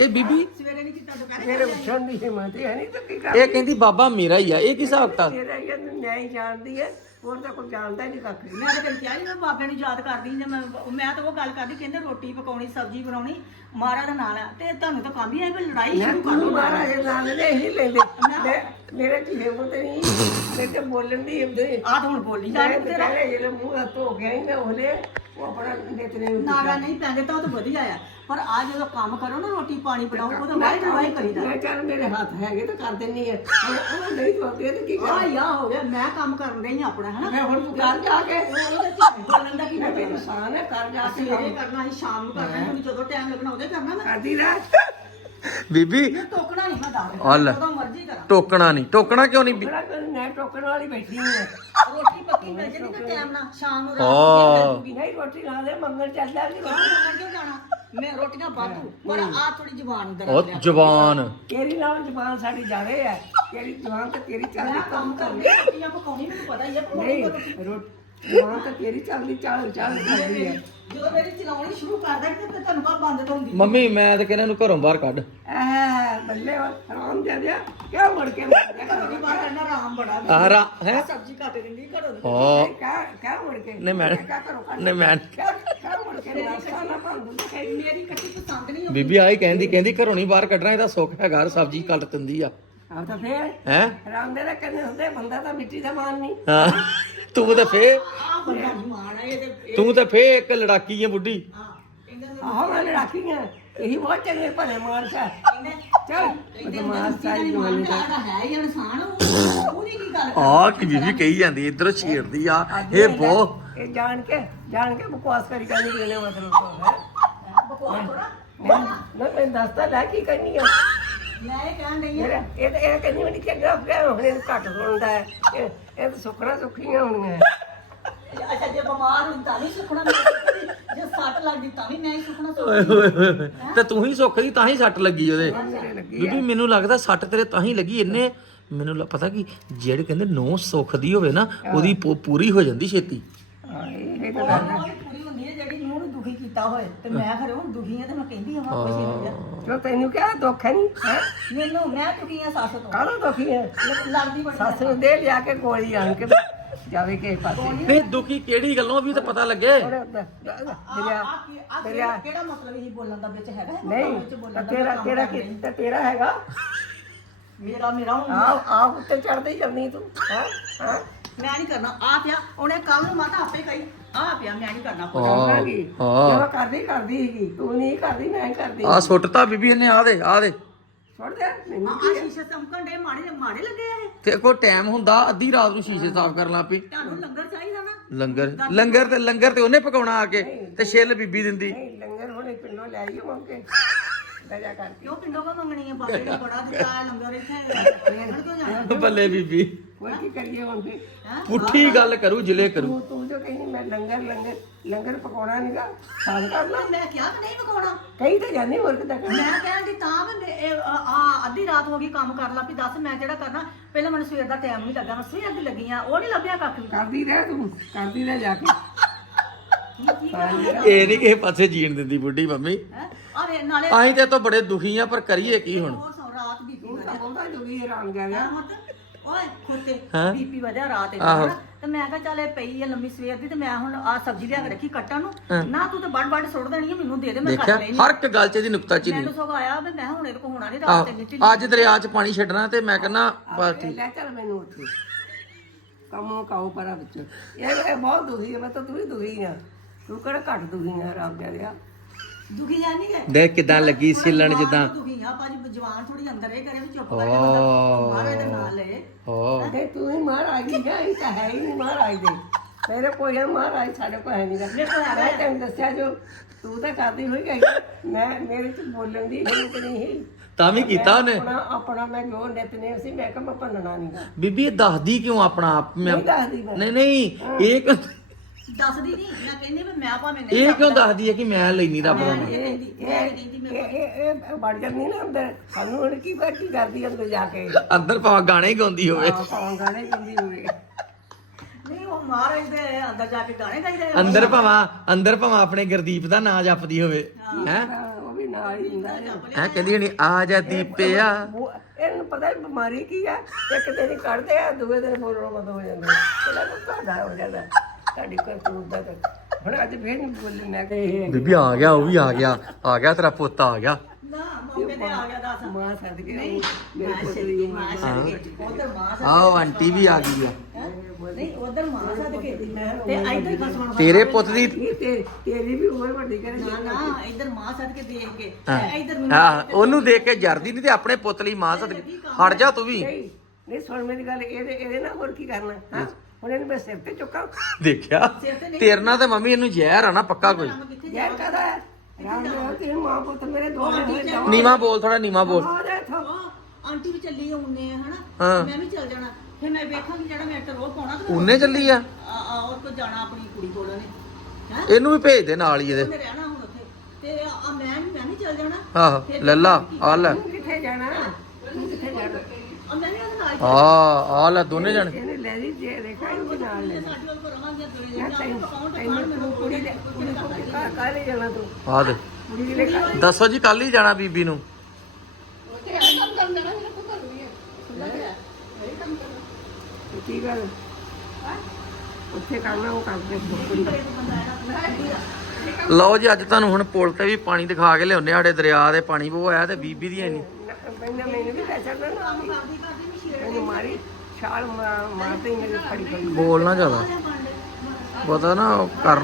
ਇਹ ਬੀਬੀ? ਸਵੇਰੇ ਨਹੀਂ ਕੀਤਾ ਦੁਪਹਿਰੇ ਮੇਰੇ ਉੱਠਣ ਦੀ ਹਿੰਮਤ ਹੈ ਨਹੀਂ ਤਾਂ ਕੀ ਕਰ ਇਹ ਕਹਿੰਦੀ ਬਾਬਾ ਮੇਰਾ ਹੀ ਆ ਇਹ ਕੀ ਹਿਸਾਬ ਕਿਤਾਬ? ਤੇਰਾ ਇਹ ਮੈਂ ਹੀ ਜਾਣਦੀ ਹੈ ਹੋਰ ਤਾਂ ਕੋਈ ਜਾਣਦਾ ਹੀ ਨਹੀਂ ਕੱਖ ਮੈਂ ਤਾਂ ਤੈਨੂੰ ਕਿਹਾ ਸੀ ਮੈਂ ਬਾਬੇ ਨੂੰ ਯਾਦ ਕਰਦੀ ਜੇ ਮੈਂ ਮੈਂ ਤਾਂ ਉਹ ਗੱਲ ਕਰਦੀ ਕਹਿੰਦੇ ਰੋਟੀ ਪਕਾਉਣੀ ਸਬਜ਼ੀ ਬਣਾਉਣੀ ਮਹਾਰਾਜ ਦਾ ਨਾਲ ਆ ਤੇ ਤੁਹਾਨੂੰ ਤਾਂ ਕੰਮ ਹੀ ਹੈ ਵੀ ਲੜਾਈ ਸ਼ੁਰੂ ਕਰ ਤੂੰ ਮਹਾਰਾਜ ਨਾਲ ਦੇ ਹੀ ਲੈਂਦੇ ਮੈਂ- ਮੇਰੇ ਚੀਹੇ ਮੂੰਹ ਤੇ ਨਹੀਂ ਮੈਂ ਤੇ ਬੋਲਣ ਦੀ ਹੁੰਦੇ। ਆ ਤਾਂ ਹੁਣ ਬੋਲੀ ਜਾ ਮੈਂ ਤੇਰੇ। ਜਿਹੜੇ ਮੂੰਹ ਹੱਥ ਹੋ ਗਿਆ ਹੀ ਮੈਂ ਉਹ ਆਪਣਾ ਨਿਤਨੇ ਨਾਗਾ ਨਹੀਂ ਪੈਂਦੇ ਤਾਂ ਉਹ ਤਾਂ ਵਧੀਆ ਆ। ਪਰ ਆ ਜਦੋਂ ਕੰਮ ਕਰੋ ਨਾ ਰੋਟੀ ਪਾਣੀ ਬਣਾਓ ਉਹ ਤਾਂ ਵਾਈ ਵਾਈ ਕਰੀਦਾ। ਮੈਂ ਚੱਲ ਮੇਰੇ ਹੱਥ ਹੈਗੇ ਤਾਂ ਕਰ ਦਿੰਨੀ ਹੈ ਹੁਣ ਉਹ ਨਹੀਂ ਤੋਤੇ ਤੇ ਕੀ ਕਰ? ਆ ਯਾ ਹੋ ਗਿਆ ਮੈਂ ਕੰਮ ਕਰਨ ਰਹੀ ਹਾਂ ਆਪਣਾ ਹਨਾ? ਮੈਂ ਹੁਣ ਤੂੰ ਕਰ ਜਾ ਕੇ ਬੋਲਣ ਦਾ ਕੀ ਮਤਲਬ ਤੈਨੂੰ ਸਾਨ ਹੈ ਕਰ ਜਾ ਕੇ ਕਰਨਾ ਸੀ ਸ਼ਾਮ ਨੂੰ ਕਰਨਾ ਜਦੋਂ ਟਾਈਮ ਲੱਗਣਾ ਉਹਦੇ ਕਰਨਾ ਮੈਂ ਕਰਦੀ ਰਹਿ ਬੀਬੀ। ਇਹ ਟੋਕਣਾ ਨਹੀਂ ਮੈਂ ਦੱਸ ਆ ਲੈ। ਜਦੋਂ ਮਰਜ਼ੀ ਕਰਾਂ। ਟੋਕਣਾ ਨਹੀਂ। ਟੋਕਣਾ ਕਿਉਂ ਨਹੀਂ ਬੀ- ਬੜਾ ਕੋਈ ਮੈਂ ਟੋਕਣ ਵਾਲੀ ਬੈਠੀ ਹਾਂ। ਰੋਟੀ ਪੱਕੀ ਮਿਲ ਜਾਂਦੀ ਤੇ ਟਾਈਮ ਨਾਲ ਸ਼ਾਮ ਨੂੰ ਰਾਤ ਹਾਂ। ਨੂੰ ਨਹੀਂ ਰੋਟੀ ਲਾ ਦੇ ਮੰਗਣ ਚੱਲ ਜਾ ਕੇ ਕਾਹ ਮੰਗਣ ਕਿਉਂ ਜਾਣਾ? ਮੈਂ ਰੋਟੀਆਂ ਵਾਧੂ ਪਰ ਆ ਥੋੜੀ ਜ਼ੁਬਾਨ ਦਰ ਉਹ ਜਵਾਨ। ਤੇਰੀ ਨਾਲ ਜ਼ਬਾਨ ਸਾਡੀ ਜਾਵੇ ਹੈ ਤੇਰੀ ਜ਼ਬਾਨ ਤੇ ਤੇਰੀ ਚੱਲਦੀ ਮੈਂ ਕੰਮ ਕਰਦੀ ਰੋਟੀਆਂ ਪਕਾਉਣੀ ਮੈਨੂੰ ਪਤਾ ਹੀ ਹੈ ਪਕਾਉਣੀ ਨਹੀਂ। ਰੋਟੀ ਜ਼ਬਾਨ ਤੇ ਤੇਰੀ ਚੱਲਦੀ ਚੱਲ ਚੱਲ ਜਾਂਦੀ ਹੈ। ਜਦੋਂ ਮੇਰੀ ਚਲਾਉਣੀ ਸ਼ੁਰੂ ਕਰ ਦੇ ਤੇ ਤੁਹਾਨੂੰ ਕਾ ਬੰਦ ਤੋਂ ਹੁੰਦੀ ਮੰਮੀ ਮੈਂ ਤਾਂ ਕਹਿੰਦਾ ਇਹਨੂੰ ਘਰੋਂ ਬਾਹਰ ਕੱਢ। ਐ ਬੱਲੇ ਆਰਾਮ ਦੇ ਦਿਆ ਕਿਉਂ ਮੁੜ ਕੇ ਮੁੜ ਕੇ ਘਰੋਂ ਦੀ ਬਾਹਰ ਕਰਨਾ ਆਰਾਮ ਬੜਾ ਆਰਾ ਹੈ? ਸਬਜ਼ੀ ਕੱਟ ਦਿੰਦੀ ਘਰੋਂ ਦੀ। ਹਾਂ। ਕਿਆ ਕਿਆ ਮੁੜ ਕੇ? ਨਹੀਂ ਮੈਂ ਕਿਆ ਕਰੋ ਕਰ ਨਹੀਂ ਮੈਂ ਕਿਆ ਕਿਆ ਮੁੜ ਕੇ ਨਾਸਾ ਨਾ ਭੰਗ ਮੇਰੀ ਕੱਟੀ ਪਸੰਦ ਨਹੀਂ ਬੀਬੀ ਆਈ ਕਹਿੰਦੀ ਕਹਿੰਦੀ ਘਰੋਂ ਨਹੀਂ ਬਾਹਰ ਕੱਢਣਾ ਇਹਦਾ ਸੁੱਖ ਹੈਗਾ ਸਬਜ਼ੀ ਕੱਟ ਦਿੰਦੀ ਆ। ਆ ਤਾਂ ਫੇਰ ਹੈ? ਰਾਮ ਦੇ ਨਾ ਕਹਿੰਦੇ ਹੁੰਦੇ ਬੰਦਾ ਤਾਂ ਮਿੱਟੀ ਦਾ ਮਾਨ ਨਹੀਂ। ਹਾਂ। ਤੂੰ ਤਾਂ ਫੇ ਆ ਬੰਦਾ ਨਹੀਂ ਮਾਣ ਇਹ ਤੇ ਤੂੰ ਤਾਂ ਫੇ ਇੱਕ ਲੜਾਕੀ ਹੈ ਬੁੱਢੀ। ਹਾਂ ਆਹ ਮੈਂ ਰੱਖੀਆਂ ਇਹੀ ਬਹੁਤ ਚੰਗੇ ਭਲੇ ਹੈ ਇਹਨੇ ਚੱਲ ਇਹਦੇ ਬਦਮਾਸ਼ ਸਾਰੀ ਨਹੀਂ ਜਵਾਨੀ ਮਾਣ ਦਾ ਦਾ ਹੈ ਹੀ ਇਨਸਾਨ। ਉਹ ਉਹਦੀ ਕੀ ਗੱਲ ਆ? ਕੀ ਬੀਬੀ ਕਹੀ ਜਾਂਦੀ ਇਧਰੋਂ ਛੇੜਦੀ ਆ। ਇਹ ਬਹੁਤ ਇਹ ਜਾਣ ਕੇ ਜਾਣ ਕੇ ਬਕਵਾਸ ਕਰੀ ਕਰਨੀ ਦੇਣੇ ਮਤਲਬ ਤੋਂ ਹੈ ਬਕਵਾਸ ਮੈਂ ਮੈਂ ਦੱਸਦਾ ਲੈ ਕੀ ਕਰਨੀ ਆ। ਮੈਂ ਇਹ ਕਹਿਣ ਡਈ ਆ ਮੇਰਾ ਇਹ ਤਾਂ ਇਹ ਕਹਿੰਦੀ ਮੈਨੂੰ ਚੰਗਾ ਹੋ ਗਿਆ ਹੁਣ ਇਹਨੂੰ ਘੱਟ ਸੁਣਦਾ ਹੈ। ਇਹ ਇਹ ਤਾਂ ਸੁੱਖਣਾ ਸੁੱਖੀਆਂ ਹੋਣੀਆਂ ਅੱਛਾ ਜੇ ਬਿਮਾਰ ਹੋਈ ਤਾਂ ਨਹੀਂ ਸੁਖਣਾ ਮੈਂ ਸੁੱਖਦੀ। ਜੇ ਸੱਟ ਲੱਗਦੀ ਤਾਂ ਵੀ ਮੈਂ ਹੀ ਸੁਖਣਾ ਓਏ ਸੁਖਦੀ। ਹੋਏ ਹੋਏ। ਹੋਏ। ਤੇ ਤੂੰ ਹੀ ਸੁੱਖ ਦੀ ਤਾਂ ਹੀ ਸੱਟ ਲੱਗੀ ਉਹਦੇ। ਬੀਬੀ ਮੈਨੂੰ ਲੱਗਦਾ ਸੱਟ ਤੇਰੇ ਤਾਂ ਹੀ ਲੱਗੀ ਇੰਨੇ। ਮੈਨੂੰ ਲ- ਪਤਾ ਕੀ ਜਿਹੜੇ ਕਹਿੰਦੇ ਨੋ ਸੁੱਖ ਦੀ ਹੋਵੇ ਨਾ ਉਹਦੀ ਪੂ- ਪੂਰੀ ਹੋ ਜਾਂਦੀ ਛੇਤੀ। ਹਾਂ ਇਹ ਤਾਂ ਹੈ। ਕੀਤਾ ਹੋਏ ਤੇ ਮੈਂ ਖਰੇ ਹੁਣ ਦੁਖੀ ਆ ਤੇ ਮੈਂ ਕਹਿੰਦੀ ਹਾਂ ਕੁਛ ਨਹੀਂ ਹੋ ਗਿਆ ਤੈਨੂੰ ਕਿਹਾ ਦੁੱਖ ਹੈ ਨਹੀਂ ਹੈ? ਮੈਨੂੰ ਮੈਂ ਦੁਖੀ ਆ ਸੱਸ ਤੋਂ। ਕਾਹਦਾ ਦੁਖੀ ਹੈ ਲ- ਲੜਦੀ ਬੜੀ ਸੱਸ ਨੂੰ ਦੇ ਲਿਆ ਕੇ ਗੋਲੀ ਆਣ ਕੇ ਜਾਵੇ ਕੇ ਪਾਸੇ। ਨਹੀਂ ਦੁਖੀ ਕਿਹੜੀ ਗੱਲੋਂ? ਵੀ ਤਾਂ ਪਤਾ ਲੱਗੇ। ਉਹਨੇ ਉੱਧਰ- ਆ ਦਰਿਆ ਆ ਕੀ ਆ ਕਿਹੜਾ ਕਿਹੜਾ ਮਤਲਬ ਇਹ ਬੋਲਣ ਦਾ ਵਿੱਚ ਹੈਗਾ? ਨਹੀਂ ਵਿੱਚ ਬੋਲਣ ਤਾਂ ਦਾ ਤੇਰਾ ਕੰਮ ਤੇਰਾ ਤੇਰਾ ਹੈਗਾ। ਮੇਰਾ ਮੇਰਾ ਹੁਣ ਆ ਆ ਉੱਤੇ ਚੜਦੇ ਹੀ ਜਾਂਦੀ ਤੂੰ ਹਾਂ? ਹਾਂ? ਮੈਂ ਨਹੀਂ ਕਰਨਾ। ਆ ਪਿਆ ਉਹਨੇ ਕੱਲ ਨੂੰ ਮਾਤਾ ਆਪੇ ਕਹੀ। ਆ ਪਿਆ ਮੈਂ ਨਹੀਂ ਕਰਨਾ ਕੋਈ ਕਰਾਂਗੀ। ਹਾਂ। ਜਦੋਂ ਕਰਦੀ ਕਰਦੀ ਸੀਗੀ ਤੂੰ ਨਹੀਂ ਕਰਦੀ ਮੈਂ ਕਰਦੀ ਆ ਸੁੱਟਤਾ ਬੀਬੀ ਇਹਨੇ ਆ ਦੇ ਆ ਦੇ। ਛੱਡ ਦੇ ਮੈਨੂੰ ਆ? ਸ਼ੀਸ਼ੇ ਚਮਕਣ ਦੇ ਮਾੜੇ ਮਾੜੇ ਲੱਗੇ ਆ ਇਹ। ਤੇ ਕੋਈ ਟਾਈਮ ਹੁੰਦਾ ਅੱਧੀ ਰਾਤ ਨੂੰ ਸ਼ੀਸ਼ੇ ਸਾਫ਼ ਕਰਨ ਲੱਗ ਪਈ। ਤੁਹਾਨੂੰ ਲੰਗਰ ਚਾਹੀਦਾ ਨਾ। ਲੰਗਰ ਲੰਗਰ ਤੇ ਲੰਗਰ ਤੇ ਉਹਨੇ ਪਕਾਉਣਾ ਆ ਕੇ ਤੇ ਛਿੱਲ ਬੀਬੀ ਦਿੰਦੀ। ਨਹੀਂ ਲੰਗਰ ਹੁਣੇ ਪਿੰਡੋਂ ਲੈ ਆਈਓ ਮੰਗ ਕੇ ਦਜਾ ਕਰਕੇ। ਕਿਉਂ ਪਿੰਡੋਂ ਕੋ ਮੰਗਣੀ ਹੈ ਬਾਬੇ ਨੇ ਬੜਾ ਦਿੱਤਾ ਹੈ ਲੰਗਰ ਇੱਥੇ ਲੰਗਰ ਕਿਉਂ ਜਾਣਾ? ਬੱਲੇ ਬੀਬੀ। ਕੋਈ ਕੀ ਕਰੀਏ ਹੁਣ? ਫਿਰ ਹੈਂ? ਪੁੱਠੀ ਗੱਲ ਕਰੂ ਜਿਲੇ ਕਰੂ। ਤੂੰ ਤੂੰ ਜੋ ਕਹੀ ਮੈਂ ਲੰਗਰ ਲੰਗਰ ਲੰਗਰ ਪਕਾਉਣਾ ਨਹੀਂਗਾ ਸਾਨ ਕਰ ਲਾ। ਮੈਂ ਕਿਹਾ ਕਿ ਨਹੀਂ ਪਕਾਉਣਾ। ਕਹੀ ਤਾਂ ਜਾਨੀ ਹੋਰ ਕਿਦਾਂ ਕਰ ਮੈਂ ਕਹਿਣ ਦੀ ਤਾਂ ਵੀ ਮੈਂ ਇਹ, ਆ ਆ, ਅੱਧੀ ਰਾਤ ਹੋ ਗਈ ਕੰਮ ਕਰ ਲਾ ਵੀ ਦੱਸ ਮੈਂ ਜਿਹੜਾ ਕਰਨਾ। ਪਹਿਲਾਂ ਮੈਨੂੰ ਸਵੇਰ ਦਾ ਟਾਈਮ ਨਹੀਂ ਲੱਗਾ ਮੈਂ ਸਵੇਰ ਦੀ ਲੱਗੀ ਆ ਉਹ ਨਹੀਂ ਲੱਭਿਆ ਕੱਖ ਵੀ। ਕਰਦੀ ਰਹਿ ਤੂੰ ਕਰਦੀ ਰਹਿ ਜਾ ਕੇ। ਇਹ ਨਹੀਂ ਕਿਸੇ ਪਾਸੇ ਜੀਣ ਦਿੰਦੀ ਬੁੱਢੀ ਮੰਮੀ। ਅਰੇ ਨਾਲੇ ਅਸੀਂ ਤੇ ਤੋਂ ਬੜੇ ਦੁਖੀ ਆ ਪਰ ਕਰੀਏ ਕੀ ਹੁਣ? ਉਹ ਸੌ ਰਾਤ ਬੀਪੀ ਤੂੰ ਤਾਂ ਬਹੁਤਾ ਜੁਗੀ ਹੈਰਾਨ ਗਿਆ ਗਿਆ ਓਏ ਖੁੱਤੇ ਹੈਂ? ਬੀਪੀ ਵਧਿਆ ਰਾਤ ਆਹੋ। ਇਹਦਾ ਤੇ ਮੈਂ ਕਿਹਾ ਚੱਲ ਇਹ ਪਈ ਆ ਲੰਮੀ ਸਵੇਰ ਦੀ ਤੇ ਮੈਂ ਹੁਣ ਆ ਸਬਜ਼ੀ ਲਿਆ ਕੇ ਰੱਖੀ ਕੱਟਣ ਨੂੰ। ਨਾ ਤੂੰ ਤਾਂ ਵੱਡ ਵੱਡ ਸੁੱਟ ਦੇਣੀ ਆ ਮੈਨੂੰ ਦੇ ਦੇ ਮੈਂ ਕੱਟ ਦੇਖਿਆ ਲੈਣੀ ਹਰ ਇੱਕ ਗੱਲ 'ਚ ਇਹਦੀ ਨੁਕਤਾ ਚੀਨੀ ਮੈਨੂੰ ਸਗੋਂ ਆਇਆ ਵੀ ਮੈਂ ਹੁਣ ਇਹਦੇ ਕੋ ਹੋਣਾ ਨਹੀਂ ਰਾਤ ਆਹ, ਅੱਜ ਦਰਿਆ 'ਚ ਪਾਣੀ ਛੱਡਣਾ ਤੇ ਮੈਂ ਕਹਿੰਦਾ ਬਸ ਠੀਕ ਲੈ ਚੱਲ ਮੈਨੂੰ ਉੱਥੇ। ਕੰਮੋਂ ਕਾਉ ਪਰਾ ਵਿੱਚ। ਇਹ ਇਹ ਬਹੁਤ ਦੁਖੀ ਹੈ ਮੈਂ ਤਾਂ ਤੂੰ ਹੀ ਦੁਖੀ ਆ। ਤੂੰ ਕਿਹੜਾ ਘੱਟ ਦੁਖੀ ਆ ਰਾਮ ਗਿਆ ਦੁਖੀ ਆ ਨਹੀਂ ਗਏ ਦੇਖ ਕਿਦਾਂ ਲੱਗੀ ਸਿੱਲਣ ਜਿੱਦਾਂ। ਦੁਖੀ ਆ ਭਾਜੀ ਜਵਾਨ ਥੋੜੀ ਅੰਦਰ ਇਹ ਕਰੇ ਵੀ ਚੁੱਪ ਕਰਕੇ ਬੰਦਾ ਮਾਰੇ ਤੇ ਨਾਲ ਲੈ ਹੋ? ਤੇ ਤੂੰ ਹੀ ਮਹਾਰਾਜ ਦੀ ਹੈ ਇਹ ਤਾਂ ਹੈ ਹੀ ਨਹੀਂ ਮਹਾਰਾਜ ਦੇ। ਮੇਰੇ ਕੋਈ ਹੈ ਮਹਾਰਾਜ ਸਾਡੇ ਕੋਲ ਹੈ ਕੋਲ ਹੈਗਾ। ਮੈਂ ਤੈਨੂੰ ਦੱਸਿਆ ਜੋ ਤੂੰ ਤਾਂ ਕਰਦੀ ਹੋਈ ਗਈ। ਮੈਂ ਮੇਰੇ ਚ ਬੋਲਣ ਦੀ ਹਿੰਮਤ ਨਹੀਂ ਸੀ। ਤਾਂ ਵੀ ਕੀਤਾ ਉਹਨੇ? ਆਪਣਾ ਆਪਣਾ ਮੈਂ ਜੋ ਨਿਤਨੇਮ ਸੀ ਮੈਂ ਕਿਹਾ ਮੈਂ ਭੰਨਣਾ ਨਹੀਂਗਾ ਬੀਬੀ ਇਹ ਦੱਸਦੀ ਕਿਉਂ ਆਪਣਾ ਆਪ? ਮੈਂ ਨਹੀਂ ਨਹੀਂ ਨਹੀਂ ਇਹ ਦੱਸਦੀ ਨਹੀਂ ਮੈਂ ਕਹਿੰਦੀ ਵੀ ਮੈਂ ਭਾਵੇਂ ਨਹੀਂ ਇਹ ਕਿਉਂ ਦੱਸਦੀ ਹੈ ਕਿ ਮੈਂ ਲੈਣੀ ਰੱਬ ਦਾ ਨਾਮ? ਇਹ ਕਹਿੰਦੀ ਇਹ ਮੈਂ ਕਹਿੰਦੀ ਮੈਂ ਇਹ ਇਹ ਇਹ ਵੜ ਜਾਂਦੀ ਨਾ ਅੰਦਰ। ਸਾਨੂੰ ਹੁਣ ਕੀ ਕਰ ਕੀ ਕਰਦੀ ਅੰਦਰ ਜਾ ਕੇ। ਅੰਦਰ ਭਾਵੇਂ ਗਾਣੇ ਹੀ ਗਾਉਂਦੀ ਹੋਵੇ। ਆ ਪਾਉਂ ਗਾਣੇ ਗੰਦੀ ਹੋਵੇ। ਨਹੀਂ ਉਹ ਮਹਾਰਾਜ ਦੇ ਅੰਦਰ ਜਾ ਕੇ ਗਾਣੇ ਗਾਈਦੇ ਆ। ਅੰਦਰ ਭਾਵਾਂ ਅੰਦਰ ਭਾਵਾਂ ਆਪਣੇ ਗੁਰਦੀਪ ਦਾ ਨਾਂ ਜਪਦੀ ਹੋਵੇ। ਹੈ। ਉਹ ਵੀ ਨਾਲ ਹੀ ਹੁੰਦਾ ਹੈ। ਹੈ ਕਹਿੰਦੀ ਹਣੀ ਆ ਜਾ ਦੀਪਿਆ। ਉਹ ਇਹਨੂੰ ਪਤਾ ਹੈ ਬਿਮਾਰੀ ਕੀ ਹੈ ਇੱਕ ਦਿਨ ਹੀ ਕੱਢਦੇ ਆ ਦੂਏ ਦਿਨ ਫੋਰੋ ਬੰਦ ਹੋ ਜਾਂਦਾ ਇਹਦਾ ਤਾਂ ਤੁਹਾਡਾ ਹੋ ਜਾਂਦਾ। ਸਾਡੀ ਕੋਈ ਤੂੰ ਦਾ ਤਾਂ ਹੁਣ ਅੱਜ ਫੇਰ ਨਹੀਂ ਬੋਲੀ ਮੈਂ ਕਿ ਇਹ ਬੀਬੀ ਆ ਗਿਆ ਉਹ ਵੀ ਆ ਗਿਆ ਆ ਗਿਆ ਤੇਰਾ ਪੁੱਤ ਆ ਗਿਆ। ਨਾ ਮੌਕੇ ਤੇ ਆ ਗਿਆ ਦੱਸ। ਮਾਂ ਸੱਦ ਕੇ ਮੇਰੇ ਪੁੱਤ ਦੀ ਮਾਂ ਸੱਦ ਕੇ। ਉਧਰ ਮਾਂ ਸੱਦ ਆਓ ਆਂਟੀ ਵੀ ਆ ਗਈ ਆ। ਹੈਂ? ਨਹੀਂ ਉਧਰ ਮਾਂ ਸੱਦ ਕੇ ਤੇ ਇੱਧਰ ਫਸਵਣ ਤੇਰੇ ਪੁੱਤ ਦੀ ਨਹੀਂ ਤੇ ਤੇਰੀ ਵੀ ਉਮਰ ਵੱਡੀ ਕਰੇ। ਨਾ ਨਾ ਇੱਧਰ ਮਾਂ ਸੱਦ ਕੇ ਦੇਖ ਕੇ। ਹਾਂ। ਤੇ ਇੱਧਰ ਮੈਨੂੰ ਹਾਂ ਉਹਨੂੰ ਦੇਖ ਕੇ ਜਰਦੀ ਨਹੀਂ ਤੇ ਆਪਣੇ ਪੁੱਤ ਲਈ ਮਾਂ ਸਦ ਹਟ ਜਾ ਤੂੰ ਵੀ। ਨਹੀਂ ਨਹੀਂ ਸੁਣ ਮੇਰੀ ਗੱਲ ਇਹਦੇ ਇਹਦੇ ਨਾਲ ਹੋਰ ਕੀ ਕਰਨਾ ਹਾਂ? ਹੁਣ ਇਹਨੂੰ ਮੈਂ ਸਿਰ ਤੇ ਚੁੱਕਾਂ। ਦੇਖਿਆ? ਤੇਰੇ ਨਾਲ ਤੇ ਮੰਮੀ ਇਹਨੂੰ ਜ਼ਹਿਰ ਆ ਨਾ ਪੱਕਾ ਕੋਈ। ਯਾਰ ਕਹਦਾ ਹੈ? ਰਾਮ ਦੇ ਤੇਰੇ ਮਾਂ ਪੁੱਤ ਮੇਰੇ ਦੋ ਹੋਏ ਜਾਓ ਨੀਵਾ ਬੋਲ ਥੋੜਾ ਨੀਵਾ ਬੋਲ। ਆ ਜਾ ਇੱਥੋਂ ਉਹ ਆਂਟੀ ਵੀ ਚੱਲੀ ਆਉਨੇ ਆ ਹਨਾ? ਹਾਂ। ਮੈਂ ਵੀ ਚੱਲ ਜਾਣਾ। ਫਿਰ ਮੈਂ ਵੇਖਾਂਗੀ ਜਿਹੜਾ ਮੈਂ ਰੋਹ ਪਾਉਣਾ ਤੇ ਉਹਨੇ ਚੱਲੀ ਆ? ਆ ਆ ਉਹ ਕੋ ਜਾਣਾ ਆਪਣੀ ਕੁੜੀ ਕੋਲ ਨੇ ਹੈ? ਇਹਨੂੰ ਵੀ ਭੇਜ ਦੇ ਨਾਲ ਹੀ ਇਹਦੇ। ਉਹਨੇ ਰਹਿਣਾ ਹੁਣ ਉੱਥੇ। ਤੇ ਆ ਮੈਂ ਵੀ ਮੈਂ ਵੀ ਚੱਲ ਜਾਣਾ। ਆਹੋ ਲੱਲਾ ਆ ਲੈ। ਤੂੰ ਕਿੱਥੇ ਜਾਣਾ? ਤੂੰ ਕਿੱਥੇ ਜਾਣਾ? ਆ ਆ ਲੈ ਦੋਨੇ ਜਣ। ਇਹਨੇ ਲੈ ਲਈ ਜੇ ਦੇਖਾ ਇਹਦੇ ਨਾਲ ਲੈ ਸਾਡੀ ਵੱਲ ਰਵਾਂਗੇ ਤੁਰੇ ਮੈਂ ਤੈਨੂੰ ਤੈਨੂੰ ਮੈਨੂੰ ਕੁੜੀ ਦੇ ਕੁੜੀ ਕੋਲ ਕਾ ਕਾਲੇ ਜਾਣਾ ਤੂੰ। ਆ ਦੇ ਕੁੜੀ ਦੇ ਘਰ। ਦੱਸੋ ਜੀ ਕੱਲ ਹੀ ਜਾਣਾ ਬੀਬੀ ਨੂੰ। ਕੀ ਗੱਲ? ਉੱਥੇ ਕਰਨਾ ਉਹ ਕਰਦੇ ਕੁੜੀ ਲਓ ਜੀ ਅੱਜ ਤੁਹਾਨੂੰ ਹੁਣ ਪੁਲ ਤੇ ਵੀ ਪਾਣੀ ਦਿਖਾ ਕੇ ਲਿਆਉਨੇ ਸਾਡੇ ਦਰਿਆ ਦੇ ਪਾਣੀ ਬਹੁਤ ਆਇਆ ਤੇ ਬੀਬੀ ਦੀ ਨਹੀਂ ਮੈਨੂੰ ਮੈਨੂੰ ਵੀ ਲੈ ਚੱਲਣਾ ਨਾ ਮੈਨੂੰ ਮਾਰੀ ਛਾਲ ਮਾ- ਮਾਰਦੇ ਹੀ ਮੇਰੇ ਫੜੀ ਪਈ ਬੋਲਣਾ ਜ਼ਿਆਦਾ। ਪਤਾ ਨਾ ਕਰ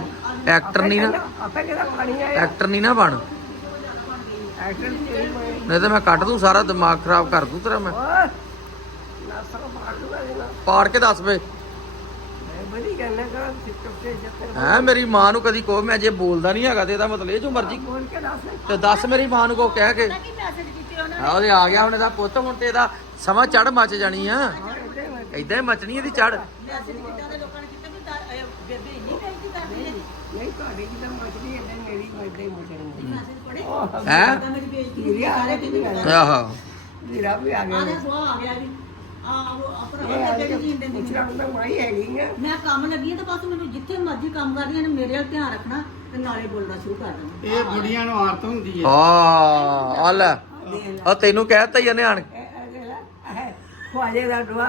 ਐਕਟਰ ਨਹੀਂ ਨਾ ਆਪੇ ਕਿਹਦਾ ਪਾਣੀ ਆਇਆ। ਐਕਟਰ ਨਹੀਂ ਨਾ ਬਣ। ਐਕਟਰ ਨਹੀਂ ਤੇ ਮੈਂ ਕੱਢ ਦੂੰ ਸਾਰਾ ਦਿਮਾਗ ਖਰਾਬ ਕਰ ਦੂੰ ਤੇਰਾ ਮੈਂ। ਪਾੜ ਕੇ ਦੱਸ ਵੇ। ਹੈ ਮੇਰੀ ਮਾਂ ਨੂੰ ਕਦੀ ਕਹੋ ਮੈਂ ਜੇ ਬੋਲਦਾ ਨਹੀਂ ਹੈਗਾ ਤੇ ਇਹਦਾ ਮਤਲਬ ਇਹ ਜੋ ਮਰਜ਼ੀ ਬੋਲ ਕੇ ਦੱਸ। ਤੇ ਦੱਸ ਮੇਰੀ ਮਾਂ ਨੂੰ ਕੋ ਕਹਿ ਕੇ। ਕੀਤੇ ਉਹਨਾਂ ਆ ਉਹਦੇ ਆ ਗਿਆ ਹੁਣ ਇਹਦਾ ਪੁੱਤ ਹੁਣ ਤੇ ਇਹਦਾ ਸਮਾਂ ਚੜ ਮੱਚ ਜਾਣੀ ਆ। ਏਦਾਂ ਹੀ ਮੱਚਣੀ ਇਹਦੀ ਚੜ ਮੈਸੇਜ ਕੀਤਾ ਤੇ ਲੋਕਾਂ ਨੇ ਕੀਤਾ ਵੀ ਦਾ- ਇਹ ਬੇਬੇ ਇੰਨੀ ਬੇਇੱਜ਼ਤੀ ਕਰਦੀ ਹੈ ਨਹੀਂ ਤੁਹਾਡੀ ਕਿਦਾਂ ਮੱਚਦੀ ਹੈ ਮੇਰੀ ਮੱਚਦੀ ਮੁੱਚਣੀ ਮੈਸੇਜ ਪੜੇ ਹੈ? ਤਾਂ ਮੇਰੀ ਬੇਇੱਜ਼ਤੀ ਵੀਰੇ ਆ ਰਿਹਾ ਕਿ ਆਹੋ ਵੀਰਾ ਵੀ ਆ ਗਿਆ। ਆਹ ਸੁਆ ਆ ਗਿਆ ਜੀ। ਆ ਉਹ ਆਪਣਾ ਉਹਦੇ ਜਿਹੜੀ ਜੀਣ ਦਿੰਦੀ ਪੁੱਛਣਾ ਹੁੰਦਾ ਮਾਈ ਹੈਗੀ ਆ। ਮੈਂ ਕੰਮ ਲੱਗੀ ਹਾਂ ਤੇ ਬਸ ਮੈਨੂੰ ਜਿੱਥੇ ਮਰਜ਼ੀ ਕੰਮ ਕਰਦੀਆਂ ਨੇ ਮੇਰੇ ਵੱਲ ਧਿਆਨ ਰੱਖਣਾ ਤੇ ਨਾਲੇ ਬੋਲਣਾ ਸ਼ੁਰੂ ਕਰ ਦੇਣਾ। ਇਹ ਬੁੜੀਆਂ ਨੂੰ ਆਦਤ ਹੁੰਦੀ ਹੈ ਆ ਆ ਲੈ। ਆ ਤੈਨੂੰ ਕਹਿਤਾ ਹੀ ਇਹਨੇ ਆਣ ਖਵਾਜੇ ਦਾ ਦੁਆ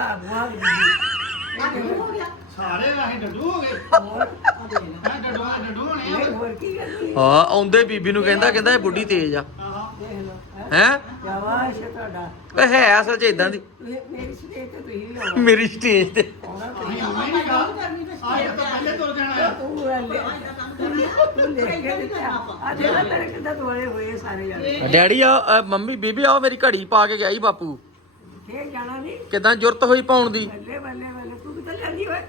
ਸਾਰੇ ਅਸੀਂ ਡੱਡੂ ਹੋ ਗਏ। ਹੋਰ ਮੈਂ ਡੱਡੂਆਂ ਡੱਡੂ ਹੋਣੇ ਆ। ਹੋਰ ਕੀ ਕਰਦੀ ਹਾਂ? ਆਉਂਦੇ ਬੀਬੀ ਨੂੰ ਕਹਿੰਦਾ ਕਹਿੰਦਾ ਇਹ ਬੁੱਢੀ ਤੇਜ਼ ਆ। ਆਹ ਹੈਂ। ਤੁਹਾਡਾ। ਓਏ ਹੈ ਅਸਲ ਚ ਇਦਾਂ ਦੀ। ਤੁਸੀਂ ਮੇਰੀ ਸਟੇਜ ਤੇ ਤੁਸੀਂ ਵੀ ਆਉਣਾ ਮੇਰੀ ਸਟੇਜ ਤੇ। ਆਉਣਾ ਤਾਂ ਆ ਤੂੰ ਕੇ ਦਿੱਤਾ। ਆ ਤੇਰੇ ਕਿੱਦਾਂ ਹੋਏ ਸਾਰੇ ਡੈਡੀ ਆ ਅ, ਮੰਮੀ ਬੀਬੀ ਆਓ ਮੇਰੀ ਘੜੀ ਪਾ ਕੇ ਗਿਆ ਹੀ ਬਾਪੂ। ਫੇਰ ਜਾਣਾ ਨਹੀਂ ਕਿਦਾਂ ਜ਼ਰੂਰਤ ਹੋਈ ਪਾਉਣ ਦੀ? ਬੱਲੇ ਬੱਲੇ ਬੱਲੇ। ਤੂੰ ਕਿੱਥੇ ਜਾਂਦੀ ਓਏ?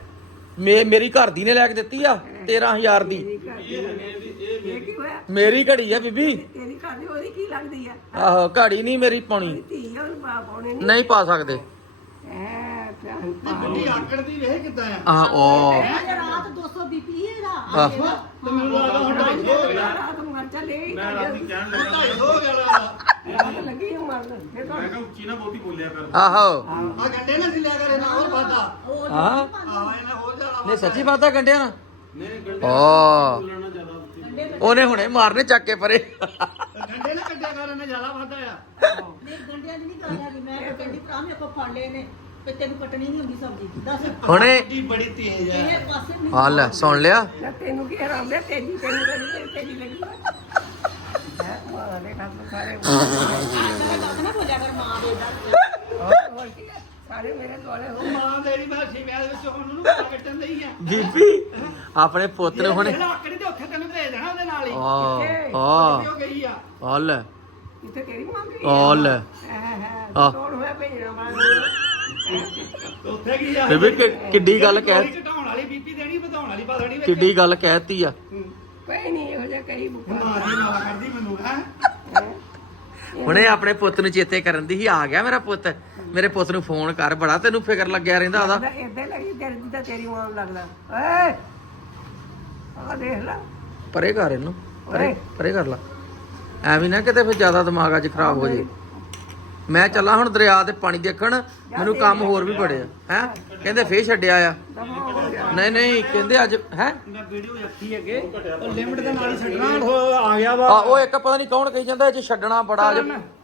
ਮੇ ਮੇਰੀ ਘਰ ਦੀ ਨੇ ਲੈ ਕੇ ਦਿੱਤੀ ਆ 13000 ਦੀ ਤੇਰੀ ਘਰ ਦੀ ਇਹ ਕੀ ਹੋਇਆ ਮੇਰੀ ਘੜੀ ਆ ਬੀਬੀ। ਤੇਰੀ ਘਰ ਉਹਦੀ ਕੀ ਲੱਗਦੀ ਆ? ਆਹੋ ਘੜੀ ਨਹੀਂ ਮੇਰੀ ਪਾਉਣੀ। ਧੀ ਆ ਉਹਨੂੰ ਨਹੀਂ ਨਹੀਂ ਪਾ ਸਕਦੇ। ਐ ਧਿਆਨ ਪਾ ਬੁੱਢੀ ਆਕੜ ਦੀ ਵੇਖ ਕਿੱਦਾਂ ਆ। ਆ ਓ। ਅੱਜ ਰਾਤ 200 ਬੀਪੀ ਇਹਦਾ। ਆਹ। ਤੇ ਮੈਨੂੰ ਲੱਗਦਾ ਹੁਣ 250 ਹੋ ਗਿਆ ਰਾਤ ਨੂੰ ਮਰ ਚੱਲੇ ਮੈਂ ਰਾਤੀ ਕਹਿਣ ਹੁਣ ਲੱਗਾ 250 ਹੋ ਗਿਆ ਲੱਗਦਾ ਰਾਤ ਲੱਗੀ ਨੂੰ ਮਰਨ। ਫੇਰ ਮੈਂ ਕਿਹਾ ਉੱਚੀ ਨਾ ਬਹੁਤੀ ਬੋਲਿਆ ਕਰ। ਆਹੋ। ਆ ਗੰਡੇ ਨਾ ਸਿਲਿਆ ਕਰੇ ਨਾ ਹੋਰ ਵਾਦਾ ਹਾਂ। ਆਹ ਇਹਨਾਂ ਹੋਰ ਜ਼ਿਆਦਾ ਨਹੀਂ ਸੱਚੀ ਬਾਤਾਂ ਗੰਡਿਆ ਨਾ ਨਹੀਂ ਗੰਡੇ ਓ। ਬੋਲਣਾ ਉਹਨੇ ਹੁਣੇ ਮਾਰਨੇ ਚੱਕ ਕੇ ਪਰੇ। ਗੰਡੇ ਨਾ ਕੱਢਿਆ ਕਰ ਇਹਨੇ ਜ਼ਿਆਦਾ ਵਾਦਾ ਆ। ਨਹੀਂ ਗੰਡਿਆਂ ਦੀ ਨਹੀਂ ਗੱਲ ਹੈਗੀ। ਮੈਂ ਤਾਂ ਕਹਿੰਦੀ ਭਰਾ ਮੇਰੇ ਕੋਲ ਫੜ ਲਏ ਨੇ ਤੇ ਤੈਨੂੰ ਕੱਟਣੀ ਨਹੀਂ ਹੁੰਦੀ ਸਬਜ਼ੀ। ਦੱਸ। ਹੁਣੇ ਬੁੱਢੀ ਬੜੀ ਤੇਜ਼ ਆ। ਇਹ ਪਾਸੇ ਨਹੀਂ ਆ ਲੈ ਸੁਣ ਲਿਆ। ਤੈਨੂੰ ਕੀ ਹਰਾਮ ਦੇ ਤੇਜੀ ਤੈਨੂੰ ਕਦੀ ਤੇਜੀ ਲੱਗੀ ਹੈ ਮਾਰੇ ਕੰਮ ਸਾਰੇ ਦੱਸ ਨਾ ਬੋਲਿਆ ਕਰ ਮਾਂ ਦੇ ਦਾ ਹੋਰ ਕੀ? ਸਾਰੇ ਮੇਰੇ ਕੋਲੇ ਹੋ। ਮਾਂ ਤੇਰੀ ਬਾਸੀ ਵਿਆਹ ਵਿੱਚ ਹੁਣ ਉਹਨੂੰ ਗਾਲ ਕੱਟਣ ਲਈ ਆ। ਬੀਬੀ ਆਪਣੇ ਪੁੱਤ ਨੇ ਹੁਣੇ। ਜਿਹੜਾ ਆਕੜੀ ਤੇ ਉੱਥੇ ਤੈਨੂੰ ਭੇਜ ਦੇਣਾ ਉਹਦੇ ਨਾਲ ਹੀ। ਆ ਆ ਕਿਉਂ ਗਈ ਆ? ਆ ਲੈ। ਇੱਥੇ ਤੇਰੀ ਮਾਂ ਗਈ ਆ। ਲੈ। ਹੈ ਹੈ ਆਹ। ਤੋੜ ਹੋਇਆ ਭੇਜਣਾ ਵਾਲਾ ਉੱਥੇ ਕੀ ਆ? ਬੀਬੀ ਕਿ- ਕਿੱਡੀ ਗੱਲ ਕਹਿ ਘਟਾਉਣ ਵਾਲੀ ਬੀਪੀ ਦੇਣੀ ਵਧਾਉਣ ਵਾਲੀ ਪਾ ਦੇਣੀ ਵਿੱਚ। ਕਿੱਡੀ ਗੱਲ ਕਹਿਤੀ ਆ। ਕੋਈ ਨਹੀਂ ਇਹੋ ਜਿਹਾ ਕਈ ਬੁੱਕਾ ਮਾਂ ਦੀ ਨਾਲ ਕਰਦੀ ਮੈਨੂੰ ਹੈ? ਹੁਣੇ ਆਪਣੇ ਪੁੱਤ ਨੂੰ ਚੇਤੇ ਕਰਨ ਦੀ ਸੀ ਆ ਗਿਆ ਮੇਰਾ ਪੁੱਤ। ਮੇਰੇ ਪੁੱਤ ਨੂੰ ਫੋਨ ਕਰ ਬੜਾ ਤੈਨੂੰ ਫਿਕਰ ਲੱਗਿਆ ਰਹਿੰਦਾ ਉਹਦਾ। ਏਦਾਂ ਲੱਗੀ ਤੇਰੀ ਜਿੱਦਾਂ ਤੇਰੀ ਮਾਂ ਨੂੰ ਲੱਗਦਾ। ਓਏ ਆ ਦੇਖ ਲੈ। ਪਰੇ ਕਰ ਇਹਨੂੰ ਪਰੇ ਓਏ। ਪਰੇ ਕਰ ਲਾ। ਐਵੇਂ ਨਾ ਕਿਤੇ ਫਿਰ ਜ਼ਿਆਦਾ ਦਿਮਾਗ ਅੱਜ ਖਰਾਬ ਹੋ ਜੇ। ਮੈਂ ਚੱਲਾਂ ਹੁਣ ਦਰਿਆ ਤੇ ਪਾਣੀ ਦੇਖਣ ਮੈਨੂੰ ਕੰਮ ਹੋਰ ਵੀ ਬੜੇ ਆ। ਹੈ? ਕਹਿੰਦੇ ਫੇਰ ਛੱਡਿਆ ਆ। ਨਹੀਂ ਨਹੀਂ ਕਹਿੰਦੇ ਅੱਜ ਹੈ? ਮੈਂ ਵੀਡੀਓ ਵੇਖੀ ਅੱਗੇ ਉਹ ਲਿਮਟ ਦੇ ਨਾਲ ਹੀ ਛੱਡਣਾ ਆ ਗਿਆ ਵਾ। ਆ ਉਹ ਇੱਕ ਪਤਾ ਨਹੀਂ ਕੌਣ ਕਹੀ ਜਾਂਦਾ ਇਹ ਚ ਛੱਡਣਾ ਬੜਾ ਅੱਜ।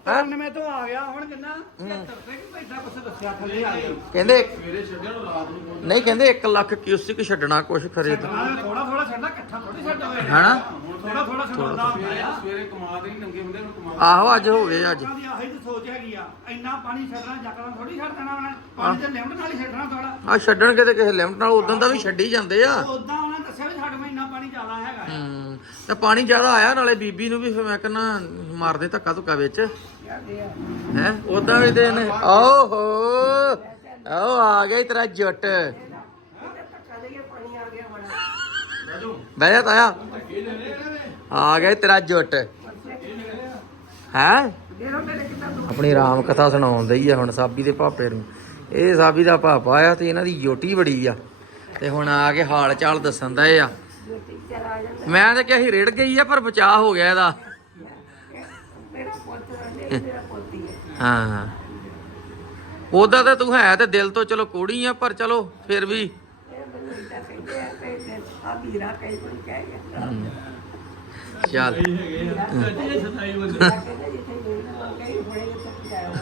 ਹੈ? 99 ਤੋਂ ਆ ਗਿਆ ਹੁਣ ਕਿੰਨਾ 70 ਰੁਪਏ ਕਿ ਪੈਸਾ ਕੁਛ ਦੱਸਿਆ ਥੱਲੇ ਆ ਗਿਆ। ਕਹਿੰਦੇ ਸਵੇਰੇ ਛੱਡਿਆ ਨੂੰ ਰਾਤ ਨੂੰ ਪਹੁੰਚ ਨਹੀਂ ਕਹਿੰਦੇ 1 ਲੱਖ ਕਿਊਸਿਕ ਛੱਡਣਾ ਕੁਛ ਖਰੀਦ ਥੋੜਾ ਥੋੜਾ ਛੱਡਣਾ ਇਕੱਠਾ ਥੋੜੀ ਛੱਡਦਾ ਹੋਇਆ ਹਨਾ? ਥੋੜਾ ਥੋੜਾ ਛੱਡਦਾ ਸਵੇਰੇ ਸਵੇਰੇ ਕਮਾ ਦੇ ਹੀ ਨੰਗੇ ਹੁੰਦੇ ਨੂੰ ਕਮਾ ਆਹੋ ਅੱਜ ਹੋ ਗਏ ਅੱਜ। ਦੀ ਆਹੀ ਤਾਂ ਸੋਚ ਹੈਗੀ ਆ ਇੰਨਾ ਪਾਣੀ ਛੱਡਣਾ ਜੱਕਰਾਂ ਥੋੜੀ ਛੱਡ ਦੇਣਾ ਪਾਣੀ ਤੇ ਲਿਮਟ ਨਾਲ ਹੀ ਛੱਡਣਾ ਥੋੜਾ ਆ ਛੱਡਣ ਕਿਤੇ ਕਿਸੇ ਲਿਮਟ ਨਾਲ ਉਦੋਂ ਦਾ ਵੀ ਛੱਡੀ ਜਾਂਦੇ ਆ। ਉਦਾਂ ਉਹਨਾਂ ਦੱਸਿਆ ਵੀ ਸਾਡੇ ਕੋਲ ਇੰਨਾ ਪਾਣੀ ਜ਼ਿਆਦਾ ਹੈਗਾ ਆ। ਹੂੰ ਤੇ ਪਾਣੀ ਜ਼ਿਆਦਾ ਆਇਆ, ਨਾਲੇ ਬੀਬੀ ਨੂੰ ਵੀ ਫਿਰ ਮੈਂ ਕਹਿੰਦਾ, ਮਾਰਦੇ ਧੱਕਾ ਧੁੱਕਾ ਵਿੱਚ। ਹੈ? ਉਦਾਂ ਵੀ ਤੇ ਨੇ ਓਹੋ! ਓ ਆ ਗਿਆ ਈ ਤੇਰਾ ਜੱਟ। ਬਹਿ ਜਾ ਤਾਇਆ। ਆ ਗਿਆ ਈ ਤੇਰਾ ਜੱਟ। ਹੈ? ਆਪਣੀ ਰਾਮ ਕਥਾ ਸੁਣਾਉਂਦਾ ਹੀ ਆ ਹੁਣ ਸਾਬੀ ਦੇ ਭਾਪੇ ਨੂੰ। ਇਹ ਸਾਬੀ ਦਾ ਭਾਪਾ ਆ ਤੇ ਇਹਨਾਂ ਦੀ ਯੋਟੀ ਬੜੀ ਆ। ਤੇ ਹੁਣ ਆ ਕੇ ਹਾਲ ਚਾਲ ਦੱਸਣ ਦਾ ਆ। ਮੈਂ ਤਾਂ ਕਿਹਾ ਸੀ ਰੇੜ ਗਈ ਆ ਪਰ ਬਚਾਅ ਹੋ ਗਿਆ ਇਹਦਾ। ਮੇਰਾ ਪੁੱਤ ਹੈ ਮੇਰਾ ਪੋਤੀ ਹੈ ਹਾਂ ਉਹਦਾ ਤਾਂ ਤੂੰ ਹੈ ਤੇ ਦਿਲ ਤੋਂ ਚਲੋ ਕੋੜੀ ਆ ਪਰ ਚਲੋ ਫਿਰ ਵੀ। ਇਹ ਮੈਨੂੰ ਇੱਦਾਂ ਕਹਿੰਦੇ ਆ ਕਹਿੰਦੇ ਆ ਵੀਰਾ ਕਈ ਕੋਈ ਕਹਿ ਗਿਆ। ਚੱਲ। ਕਹਿੰਦੇ ਜਿੱਥੇ ਮੇਰੀ ਮਾਂ ਗਈ ਬੜੇ ਜਿੱਥੇ ਪਜਾਇਆ ਉਹ